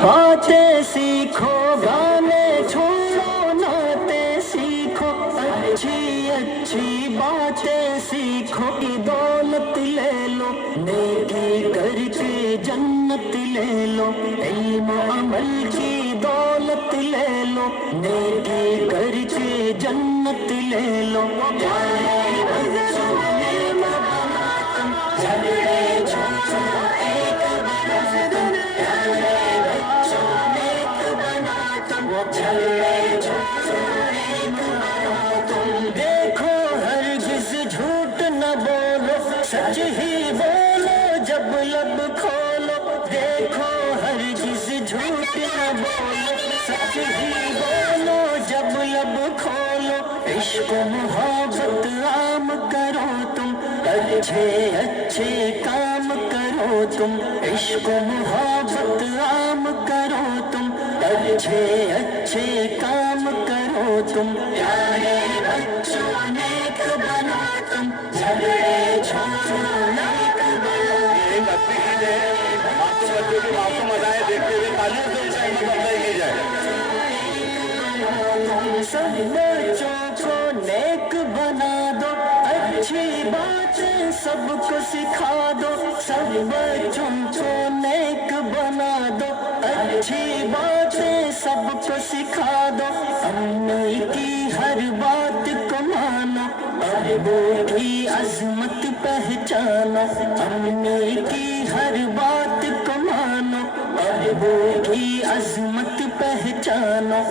باتیں سیکھو، گانے چھوڑو، ناطے سیکھو، اچھی اچھی باتیں سیکھو، دولت لے لو، نیکی کر کے جنت لے لو، علم عمل کی دولت لے لو، نیکی کر کے جنت لے لو۔ پیارے بچوں علم بنا تم، جھگڑے چھوڑو ایک بنا تم، پیارے بچوں نیک بنا تم، جھگڑے چھوڑو ایک بنا تم۔ دیکھو ہرگز جھوٹ نہ بولو، سچ ہی بولو جب لب کھولو، دیکھو ہرگز جھوٹ نہ بولو، سچ ہی بولو جب لب کھولو، عشق و محبت عام کرو تم، اچھے اچھے کام کرو تم، عشق و محبت عام کرو تم، اچھے اچھے کام کرو تم، پیارے بچوں نیک بنا تم، جھگڑے چھوڑو نیک بنا۔ ایک اپنی چیز ہے، معصوم بچوں کی معصوم ادائیں دیکھتے ہوئے تعلیم سے ان کا علم افزائی کی جائے۔ سب بچوں کو نیک بنا دو، اچھی باتیں سب کو سکھا دو، سب بچوں کو نیک بنا دو، اچھی باتیں سب کو سکھا دو، امی کی ہر بات کو مانو، ابو کی عظمت پہچانو، امی کی ہر بات کو مانو، ابو کی عظمت پہچانو،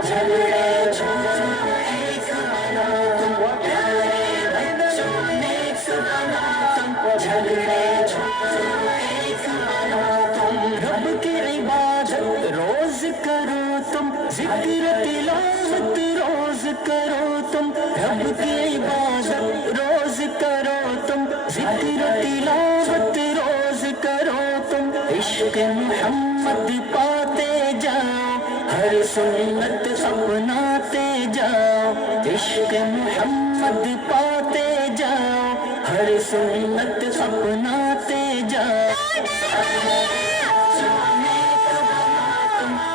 جھگڑے چھوڑو ایک بنا تم، پیارے بچوں نیک بنا تم، جھگڑے چھوڑو ایک بنا تم، رب کی عبادت روز کرو تم، ذکر تلاوت روز کرو تم، رب کی عبادت روز کرو تم، ذکر تلاوت روز کرو تم، عشق محمد پاتے جاؤ، ہر سنت اپناتے جاؤ، عشق محمد پاتے جاؤ، ہر سنت اپناتے جاؤ،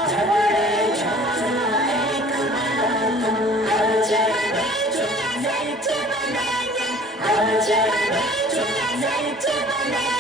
جھگڑے چھوڑو ایک بنا تم، ہر جگہ جنت بنائیں گے، ہر جگہ جنت بنائیں گے۔